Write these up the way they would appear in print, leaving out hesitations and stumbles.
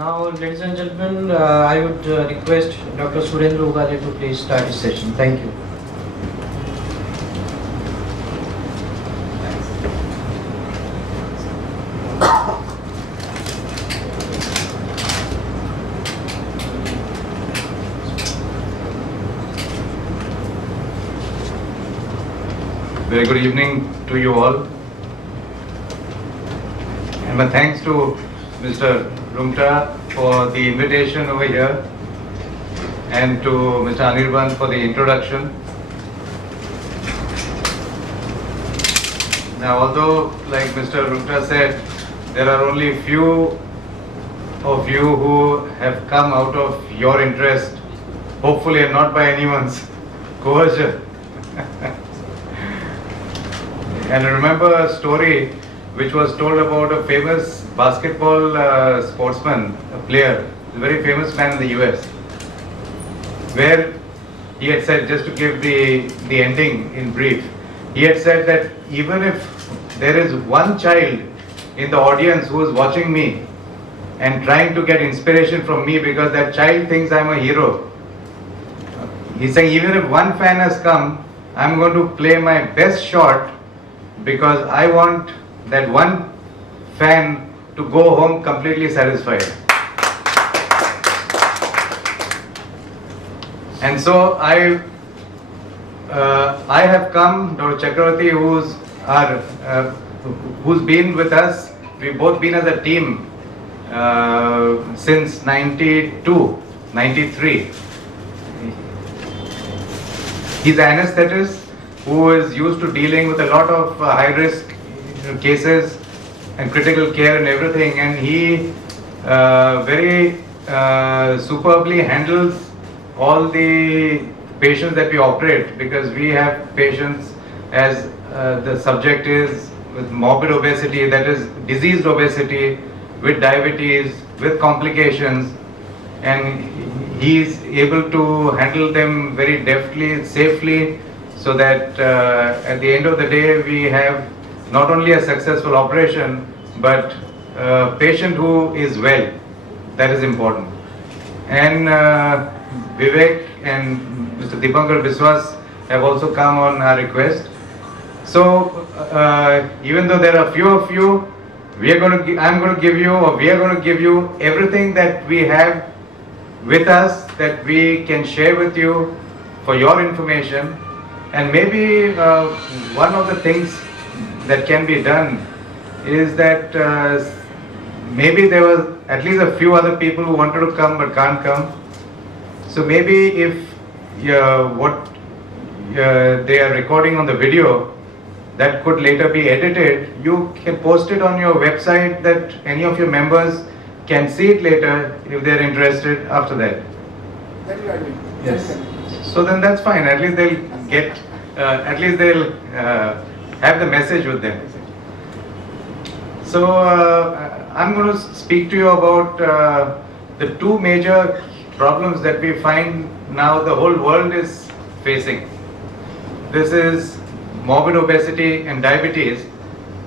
Now, ladies and gentlemen, I would request Dr. Surendra Ugale to please start his session. Thank you. Very good evening to you all. And my thanks to Mr. Rumta for the invitation over here and to Mr. Anirban for the introduction. Now, although, like Mr. Rumta said, there are only few of you who have come out of your interest, hopefully and not by anyone's coercion. And I remember a story which was told about a famous basketball sportsman, a player, a very famous man in the US, where he had said, just to give the ending in brief, he had said that even if there is one child in the audience who is watching me and trying to get inspiration from me because that child thinks I'm a hero, he's saying even if one fan has come, I'm going to play my best shot because I want that one fan to go home completely satisfied. And so I have come, Dr. Chakravarti, who's been with us. We've both been as a team since 92, 93. He's an anesthetist who is used to dealing with a lot of high-risk cases and critical care and everything, and he very superbly handles all the patients that we operate, because we have patients as the subject is with morbid obesity, that is diseased obesity, with diabetes, with complications, and he is able to handle them very deftly, safely, so that at the end of the day we have not only a successful operation but a patient who is well. That is important. And Vivek and Mr. Dipankar Biswas have also come on our request. So even though there are few of you, we are going to give you everything that we have with us that we can share with you for your information. And maybe one of the things that can be done is that maybe there were at least a few other people who wanted to come but can't come. So maybe if what they are recording on the video, that could later be edited, you can post it on your website that any of your members can see it later if they are interested after that. Yes. So then that's fine. At least they'll get, have the message with them. So I'm going to speak to you about the two major problems that we find now the whole world is facing. This is morbid obesity and diabetes,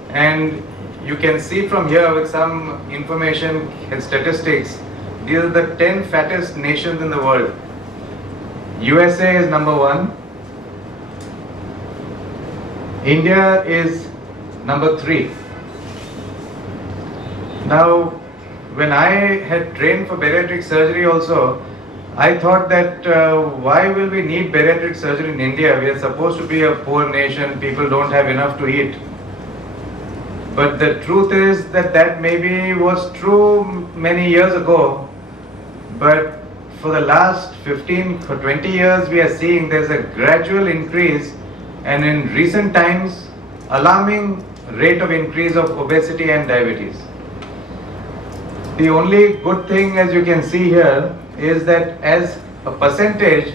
and you can see from here with some information and statistics, these are the 10 fattest nations in the world. USA is number 1. India is number 3. Now, when I had trained for bariatric surgery also, I thought that why will we need bariatric surgery in India? We are supposed to be a poor nation, people don't have enough to eat. But the truth is that maybe was true many years ago, but for the last 15 or 20 years we are seeing there's a gradual increase, and in recent times alarming rate of increase of obesity and diabetes. The only good thing, as you can see here, is that as a percentage,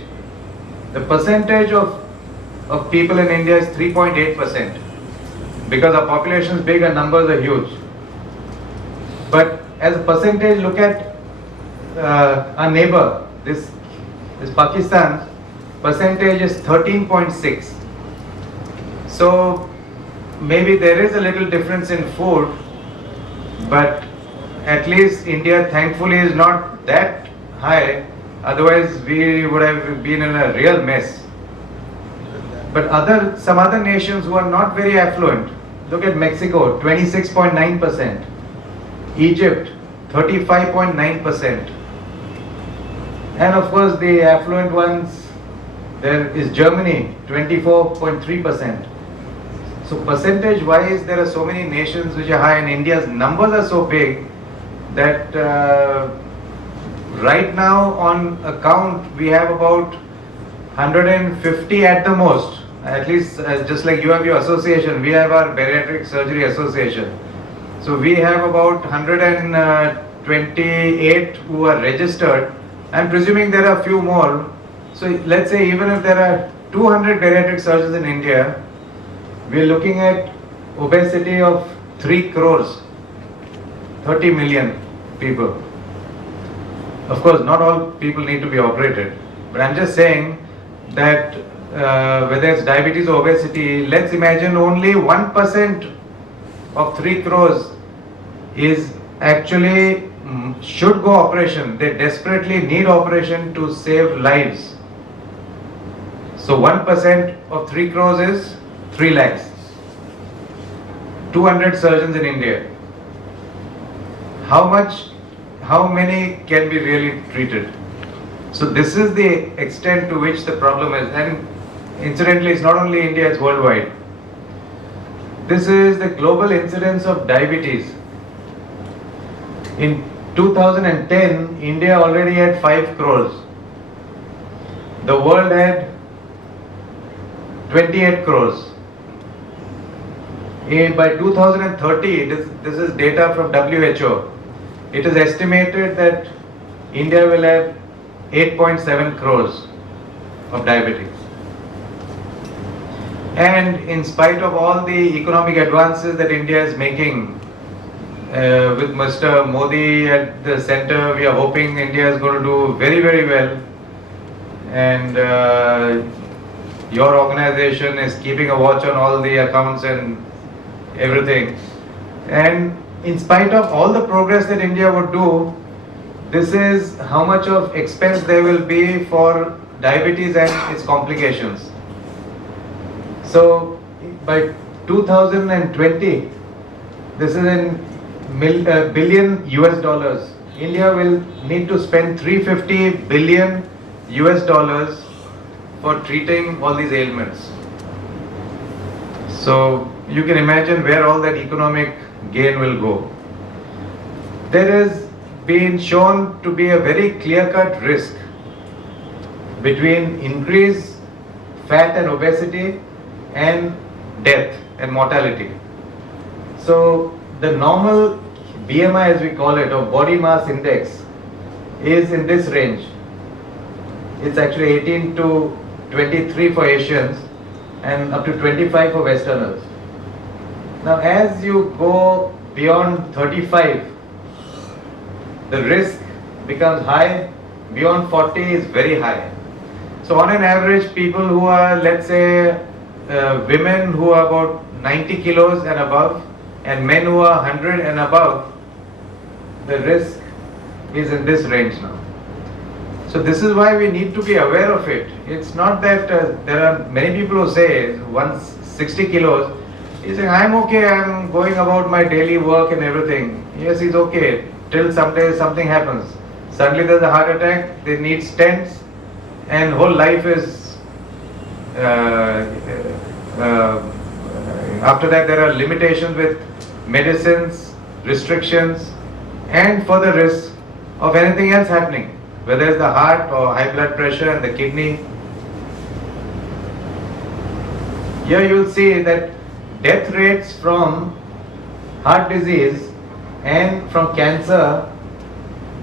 the percentage of people in India is 3.8%. Because our population is big and numbers are huge. But as a percentage, look at our neighbor, this Pakistan, percentage is 13.6. So maybe there is a little difference in food, but at least India thankfully is not that high, otherwise we would have been in a real mess. But some other nations who are not very affluent, look at Mexico, 26.9%, Egypt, 35.9%, and of course the affluent ones, there is Germany, 24.3%. So percentage wise, there are so many nations which are high, and India's numbers are so big that right now on account we have about 150 at the most, at least just like you have your association, we have our Bariatric Surgery Association. So we have about 128 who are registered. I'm presuming there are a few more. So let's say even if there are 200 bariatric surgeons in India, we are looking at obesity of 3 crores, 30 million people. Of course, not all people need to be operated, but I'm just saying that whether it's diabetes or obesity, let's imagine only 1% of 3 crores is actually should go operation. They desperately need operation to save lives. So 1% of 3 crores is 3 lakhs. 200 surgeons in India. How many can be really treated? So this is the extent to which the problem is. And incidentally, it's not only India, it's worldwide. This is the global incidence of diabetes. In 2010, India already had 5 crores. The world had 28 crores. By 2030, this is data from WHO, it is estimated that India will have 8.7 crores of diabetics. And in spite of all the economic advances that India is making, with Mr. Modi at the center, we are hoping India is going to do very, very well. And your organization is keeping a watch on all the accounts and everything. And in spite of all the progress that India would do, this is how much of expense there will be for diabetes and its complications. So by 2020, this is in billion US dollars. India will need to spend 350 billion US dollars for treating all these ailments. So you can imagine where all that economic gain will go. There has been shown to be a very clear-cut risk between increased fat and obesity and death and mortality. So the normal BMI, as we call it, or body mass index, is in this range. It's actually 18 to 23 for Asians and up to 25 for Westerners. Now as you go beyond 35, the risk becomes high. Beyond 40 is very high. So on an average, people who are, let's say, women who are about 90 kilos and above, and men who are 100 and above, the risk is in this range now. So this is why we need to be aware of it. It's not that there are many people who say, once 60 kilos, he's saying, I'm okay, I'm going about my daily work and everything. Yes, he's okay, till someday something happens. Suddenly there's a heart attack, they need stents, and whole life is, after that there are limitations with medicines, restrictions, and further risks of anything else happening, whether it's the heart or high blood pressure and the kidney. Here you will see that death rates from heart disease and from cancer,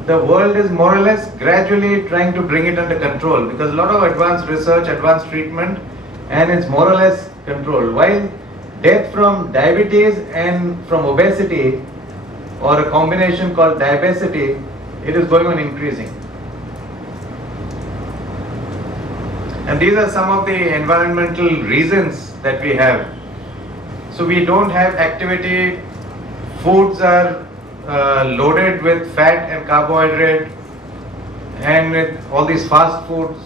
the world is more or less gradually trying to bring it under control, because a lot of advanced research, advanced treatment, and it's more or less controlled. While death from diabetes and from obesity, or a combination called diabesity, it is going on increasing. And these are some of the environmental reasons that we have. So we don't have activity, foods are loaded with fat and carbohydrate and with all these fast foods.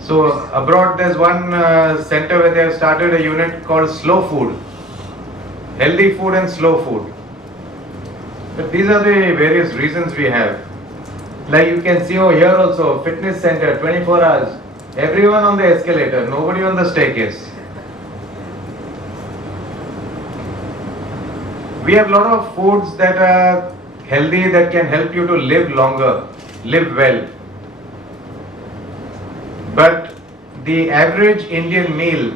So abroad there's one center where they have started a unit called slow food, healthy food and slow food. But these are the various reasons we have. Like you can see over here also, fitness center, 24 hours. Everyone on the escalator, nobody on the staircase. We have a lot of foods that are healthy, that can help you to live longer, live well. But the average Indian meal,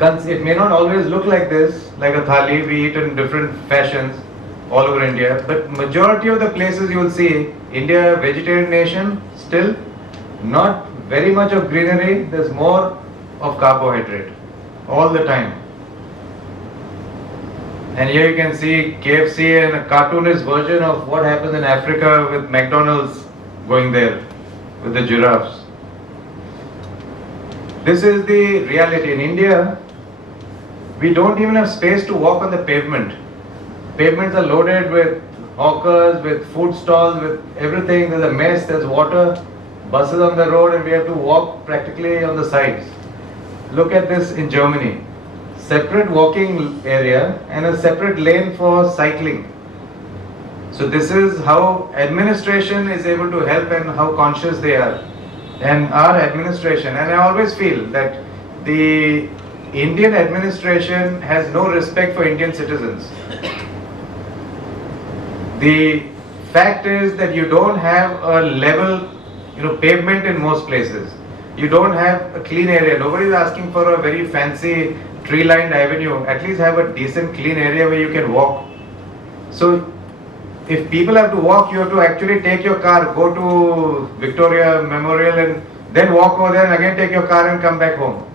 it may not always look like this, like a thali, we eat in different fashions all over India, but majority of the places you will see, India, vegetarian nation, still not very much of greenery, there's more of carbohydrate all the time. And here you can see KFC and a cartoonist version of what happens in Africa with McDonald's going there with the giraffes. This is the reality. In India, we don't even have space to walk on the pavement. Pavements are loaded with hawkers, with food stalls, with everything. There's a mess, there's water, buses on the road, and we have to walk practically on the sides. Look at this in Germany. Separate walking area and a separate lane for cycling. So this is how administration is able to help and how conscious they are. And our administration, and I always feel that the Indian administration has no respect for Indian citizens. The fact is that you don't have a level, pavement in most places. You don't have a clean area. Nobody is asking for a very fancy tree-lined avenue. At least have a decent clean area where you can walk. So if people have to walk, you have to actually take your car, go to Victoria Memorial and then walk over there and again take your car and come back home.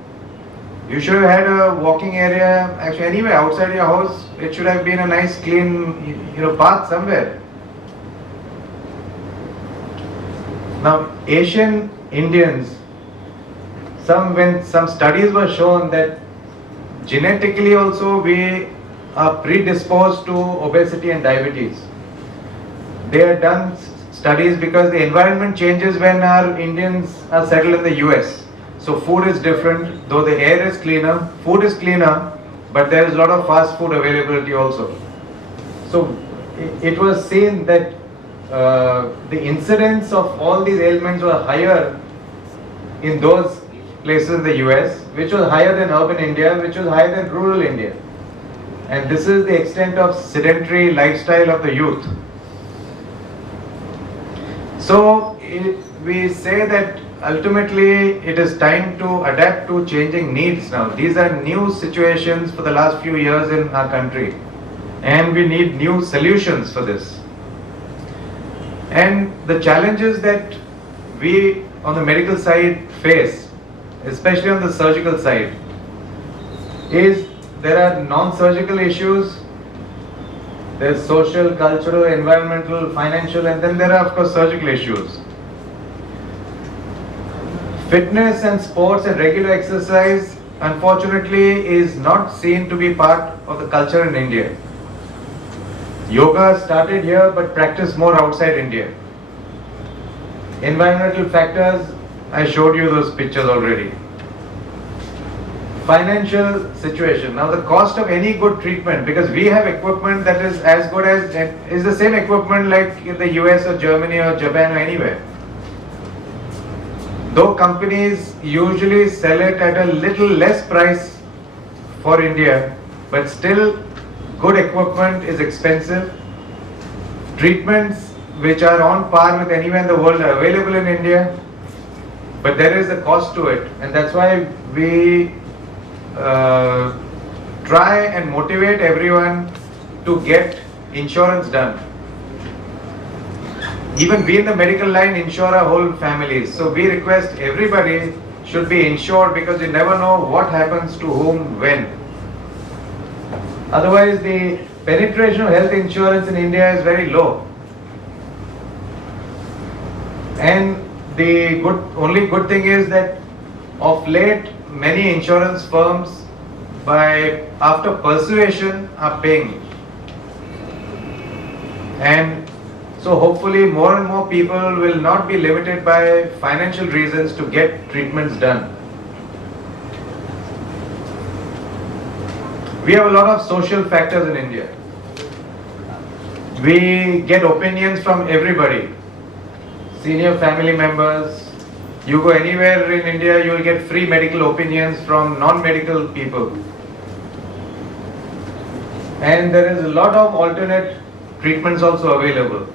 You should have had a walking area, actually anywhere outside your house. It should have been a nice clean, path somewhere. Now, Asian Indians, when some studies were shown that genetically also we are predisposed to obesity and diabetes. They have done studies because the environment changes when our Indians are settled in the US. So food is different, though the air is cleaner, food is cleaner, but there is a lot of fast food availability also. So it was seen that the incidence of all these ailments were higher in those places in the US, which was higher than urban India, which was higher than rural India. And this is the extent of sedentary lifestyle of the youth. So we say that ultimately it is time to adapt to changing needs now. These are new situations for the last few years in our country, and we need new solutions for this. And the challenges that we on the medical side face, especially on the surgical side, is there are non-surgical issues, there's social, cultural, environmental, financial, and then there are of course surgical issues. Fitness and sports and regular exercise unfortunately is not seen to be part of the culture in India. Yoga started here but practiced more outside India. Environmental factors, I showed you those pictures already. Financial situation. Now the cost of any good treatment, because we have equipment that is as good as, is the same equipment like in the US or Germany or Japan or anywhere. Though companies usually sell it at a little less price for India, but still good equipment is expensive. Treatments which are on par with anywhere in the world are available in India, but there is a cost to it, and that's why we try and motivate everyone to get insurance done. Even we in the medical line insure our whole families, so we request everybody should be insured because you never know what happens to whom when. Otherwise the penetration of health insurance in India is very low. And the only good thing is that of late many insurance firms after persuasion are paying. And so hopefully more and more people will not be limited by financial reasons to get treatments done. We have a lot of social factors in India. We get opinions from everybody. Senior family members. You go anywhere in India, you will get free medical opinions from non-medical people. And there is a lot of alternate treatments also available.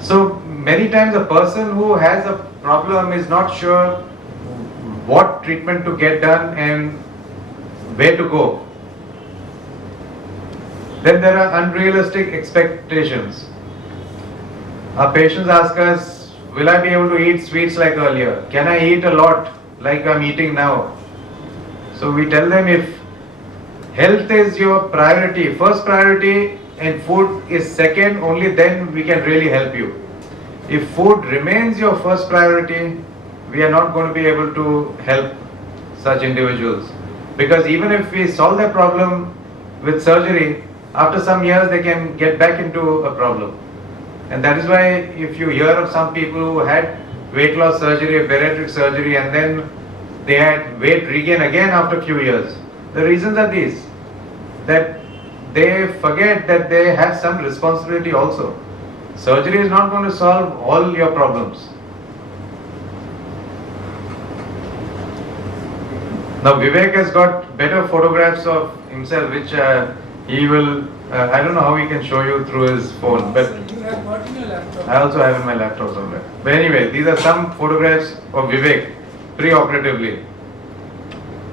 So many times a person who has a problem is not sure what treatment to get done and where to go. Then there are unrealistic expectations. Our patients ask us, will I be able to eat sweets like earlier? Can I eat a lot like I'm eating now? So we tell them, if health is your priority, first priority, and food is second, only then we can really help you. If food remains your first priority, we are not going to be able to help such individuals. Because even if we solve their problem with surgery, after some years they can get back into a problem. And that is why if you hear of some people who had weight loss surgery, bariatric surgery, and then they had weight regain again after a few years, the reasons are these, that they forget that they have some responsibility also. Surgery is not going to solve all your problems. Now Vivek has got better photographs of himself, which he will, I don't know how he can show you through his phone, but You have got in your laptop. I also have in my laptop somewhere. But anyway, these are some photographs of Vivek pre-operatively.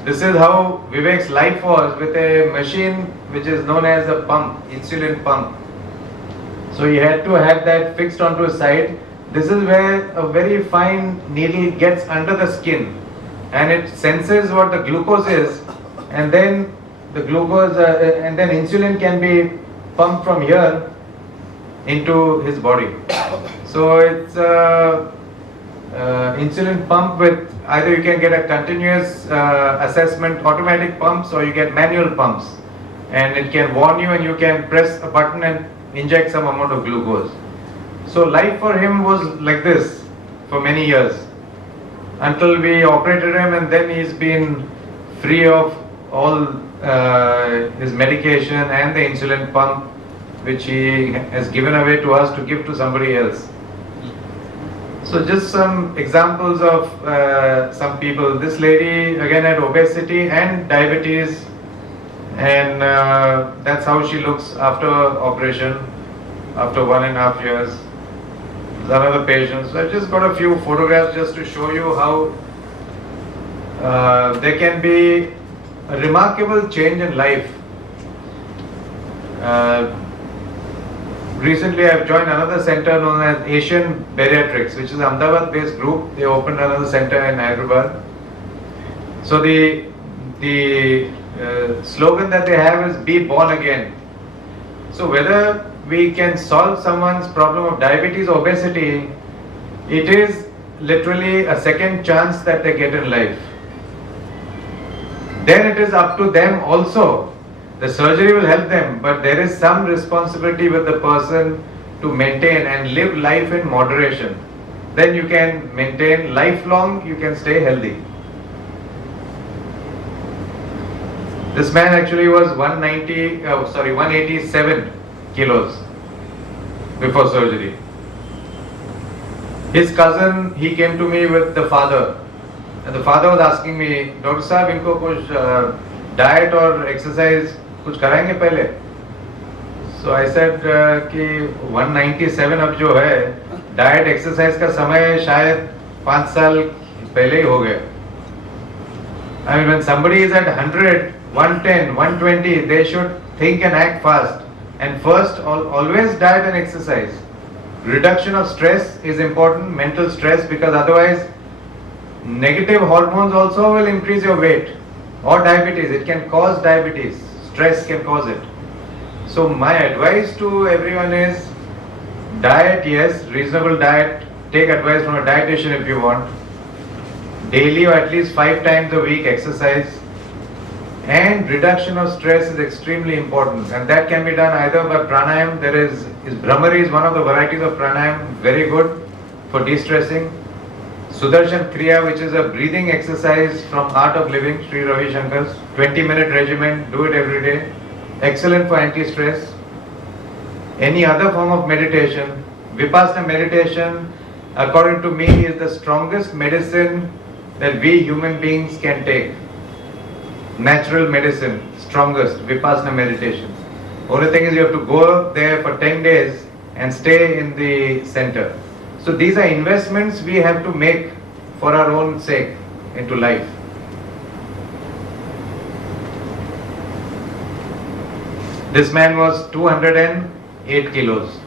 This is how Vivek's life was with a machine which is known as a pump, insulin pump. So he had to have that fixed onto his side. This is where a very fine needle gets under the skin and it senses what the glucose is, and then the glucose and then insulin can be pumped from here into his body. So it's insulin pump with, either you can get a continuous assessment automatic pumps, or you get manual pumps, and it can warn you and you can press a button and inject some amount of glucose. So life for him was like this for many years until we operated him, and then he's been free of all his medication and the insulin pump which he has given away to us to give to somebody else. So just some examples of some people. This lady again had obesity and diabetes, and that's how she looks after operation, after 1.5 years. There's another patient. So I've just got a few photographs just to show you how there can be a remarkable change in life. Recently I've joined another center known as Asian Bariatrics, which is an Ahmedabad based group. They opened another center in Hyderabad. So the slogan that they have is "Be born again." So whether we can solve someone's problem of diabetes or obesity, it is literally a second chance that they get in life. Then it is up to them also. The surgery will help them, but there is some responsibility with the person to maintain and live life in moderation. Then you can maintain lifelong, you can stay healthy. This man actually was 187 kilos before surgery. His cousin, he came to me with the father, and the father was asking me, Dr. Saab, इनको कुछ diet और exercise कुछ कराएंगे पहले? So I said कि 197 अब जो है, diet exercise का समय शायद 5 साल पहले ही हो गया. I mean, when somebody is at 100, 110, 120, they should think and act fast. And first, always diet and exercise. Reduction of stress is important, mental stress, because otherwise negative hormones also will increase your weight. Or diabetes, it can cause diabetes. Stress can cause it. So my advice to everyone is diet, yes, reasonable diet. Take advice from a dietitian if you want. Daily or at least 5 times a week exercise. And reduction of stress is extremely important, and that can be done either by pranayam. There is Brahmari is one of the varieties of pranayam, very good for de-stressing. Sudarshan Kriya, which is a breathing exercise from Art of Living, Sri Ravi Shankar's 20-minute regimen, do it every day. Excellent for anti-stress. Any other form of meditation. Vipassana meditation, according to me, is the strongest medicine that we human beings can take. Natural medicine, strongest, Vipassana meditation. Only thing is you have to go there for 10 days and stay in the center. So these are investments we have to make for our own sake into life. This man was 208 kilos.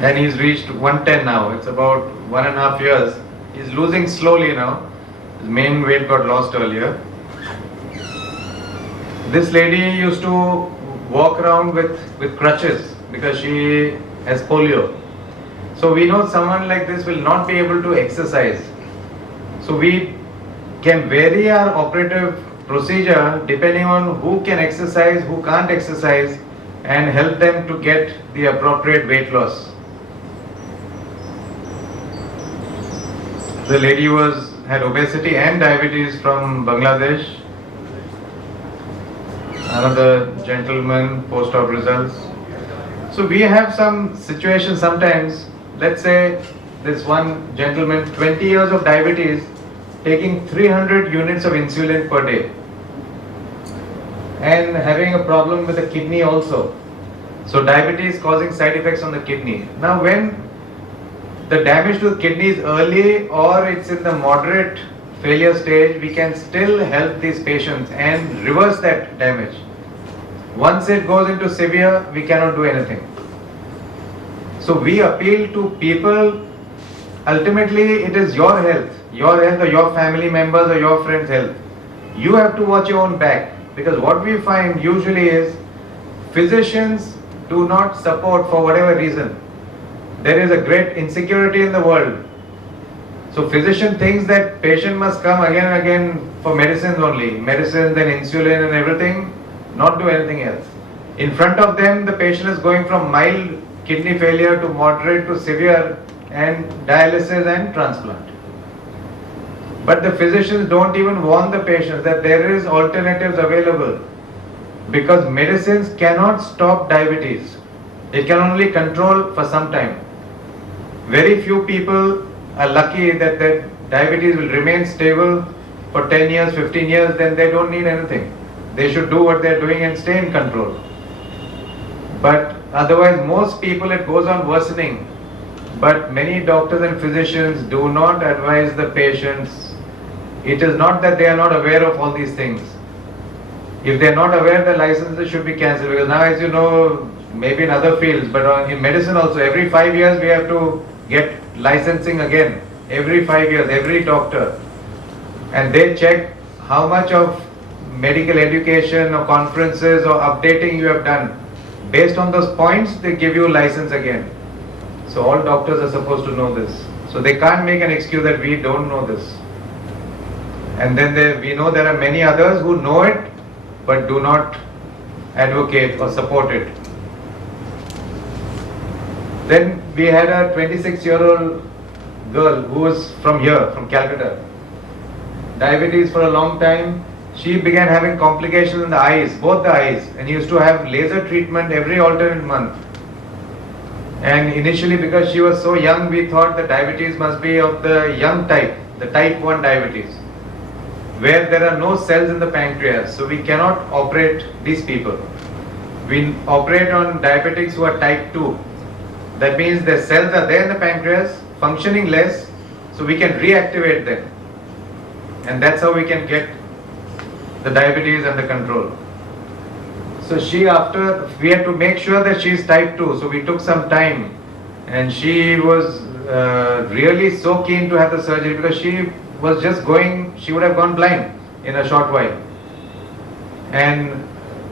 And he's reached 110 now. It's about 1.5 years. He's losing slowly now. His main weight got lost earlier. This lady used to walk around with crutches because she has polio. So we know someone like this will not be able to exercise. So we can vary our operative procedure depending on who can exercise, who can't exercise, and help them to get the appropriate weight loss. The lady had obesity and diabetes from Bangladesh. Another gentleman, post-op results. So we have some situations sometimes. Let's say this one gentleman, 20 years of diabetes, taking 300 units of insulin per day, and having a problem with the kidney also. So diabetes causing side effects on the kidney. Now when the damage to the kidney is early or it's in the moderate failure stage, we can still help these patients and reverse that damage. Once it goes into severe, we cannot do anything. So we appeal to people. Ultimately, it is your health or your family members or your friends' health. You have to watch your own back, because what we find usually is physicians do not support for whatever reason. There is a great insecurity in the world. So physician thinks that patient must come again and again for medicines only, medicines and insulin and everything, not do anything else. In front of them, the patient is going from mild kidney failure to moderate to severe and dialysis and transplant. But the physicians don't even warn the patients that there is alternatives available, because medicines cannot stop diabetes. It can only control for some time. Very few people are lucky that their diabetes will remain stable for 10 years, 15 years, then they don't need anything. They should do what they're doing and stay in control. But otherwise, most people, it goes on worsening. But many doctors and physicians do not advise the patients. It is not that they are not aware of all these things. If they are not aware, the licenses should be cancelled. Because now, as you know, maybe in other fields, but in medicine also, every 5 years we have to get licensing again. Every 5 years, every doctor. And they check how much of medical education or conferences or updating you have done. Based on those points, they give you license again. So all doctors are supposed to know this. So they can't make an excuse that we don't know this. And then we know there are many others who know it but do not advocate or support it. Then we had a 26-year-old girl who was from here, from Calcutta. Diabetes for a long time. She began having complications in the eyes, both the eyes, and used to have laser treatment every alternate month. And initially, because she was so young, we thought the diabetes must be of the young type, the type 1 diabetes, where there are no cells in the pancreas, so we cannot operate these people. We operate on diabetics who are type 2. That means the cells are there in the pancreas, functioning less, so we can reactivate them. And that's how we can get the diabetes under control. So we had to make sure that she is type 2, so we took some time. And she was really so keen to have the surgery, because she was just she would have gone blind in a short while. And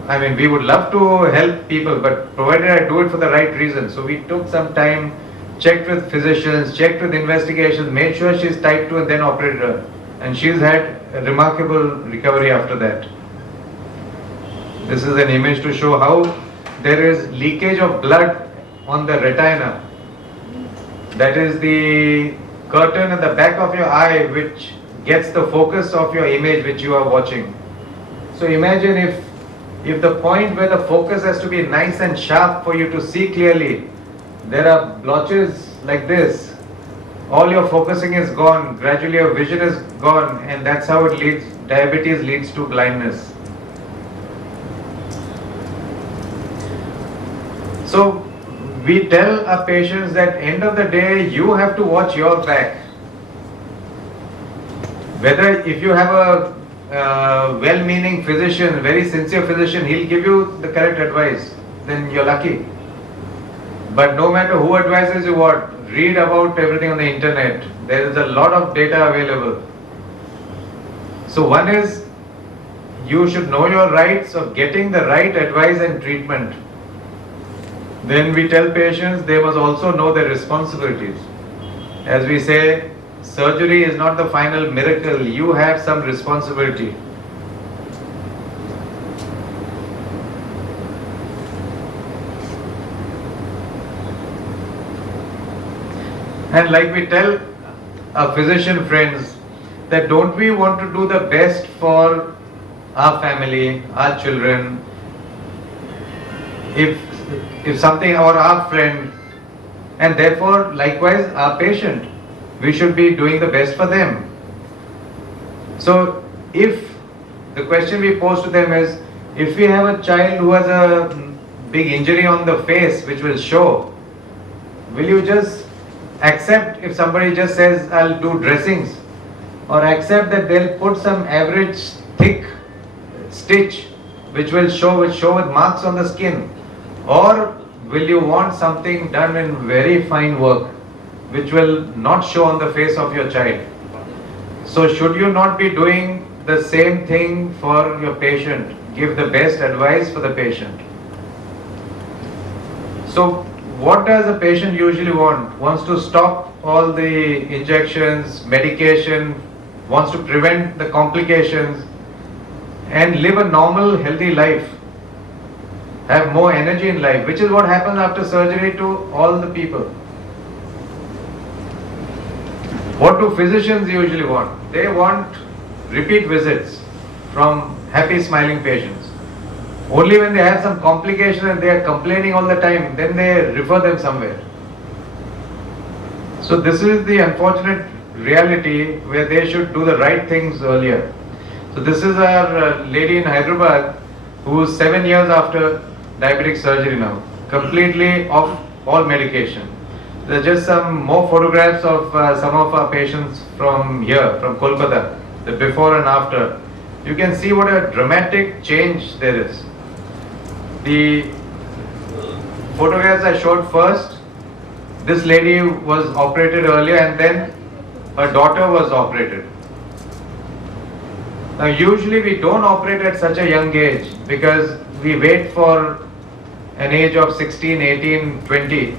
I mean, we would love to help people, but provided I do it for the right reason. So we took some time checked with physicians, checked with investigations, made sure she's type 2 and then operated her. And she's had a remarkable recovery after that. This is an image to show how there is leakage of blood on the retina. That is the curtain at the back of your eye which gets the focus of your image which you are watching. So imagine if the point where the focus has to be nice and sharp for you to see clearly, there are blotches like this, all your focusing is gone, gradually your vision is gone, and that's how it leads, diabetes leads to blindness. So we tell our patients that end of the day you have to watch your back. Whether if you have a well-meaning physician, very sincere physician, he'll give you the correct advice, then you're lucky. But no matter who advises you what, read about everything on the internet. There is a lot of data available. So one is, you should know your rights of getting the right advice and treatment. Then we tell patients they must also know their responsibilities. As we say, surgery is not the final miracle, you have some responsibility. And like we tell our physician friends, that don't we want to do the best for our family, our children, if something, or our friend, and therefore likewise our patient, we should be doing the best for them. So if the question we pose to them is, if we have a child who has a big injury on the face which will show, will you just accept if somebody just says I'll do dressings, or accept that they'll put some average thick stitch which will show with marks on the skin, or will you want something done in very fine work which will not show on the face of your child? So should you not be doing the same thing for your patient? Give the best advice for the patient. So what does a patient usually want? Wants to stop all the injections, medication, wants to prevent the complications and live a normal, healthy life. Have more energy in life, which is what happens after surgery to all the people. What do physicians usually want? They want repeat visits from happy, smiling patients. Only when they have some complication and they are complaining all the time, then they refer them somewhere. So this is the unfortunate reality where they should do the right things earlier. So this is our lady in Hyderabad who is 7 years after diabetic surgery now, completely off all medication. There are just some more photographs of some of our patients from here, from Kolkata, the before and after. You can see what a dramatic change there is. The photographs I showed first, this lady was operated earlier and then her daughter was operated. Now usually we don't operate at such a young age because we wait for an age of 16, 18, 20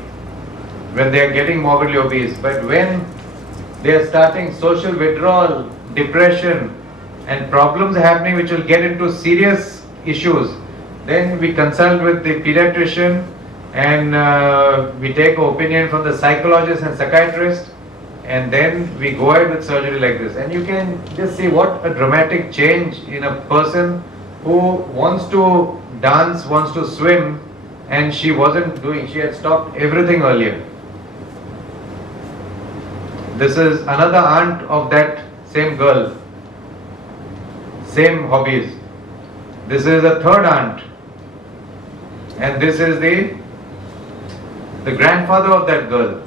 when they are getting morbidly obese. But when they are starting social withdrawal, depression and problems happening which will get into serious issues, then we consult with the pediatrician and we take opinion from the psychologist and psychiatrist, and then we go ahead with surgery like this. And you can just see what a dramatic change in a person who wants to dance, wants to swim, and she wasn't doing, she had stopped everything earlier. This is another aunt of that same girl, same hobbies. This is a third aunt, and this is the grandfather of that girl.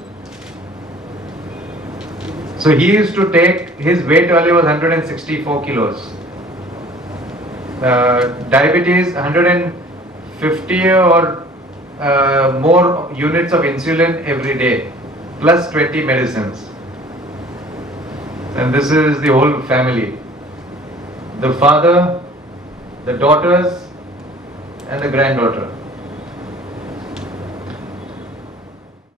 So he used to take, his weight earlier was 164 kilos. Diabetes, 150 or more units of insulin every day, plus 20 medicines. And this is the whole family. The father, the daughters, and the granddaughter.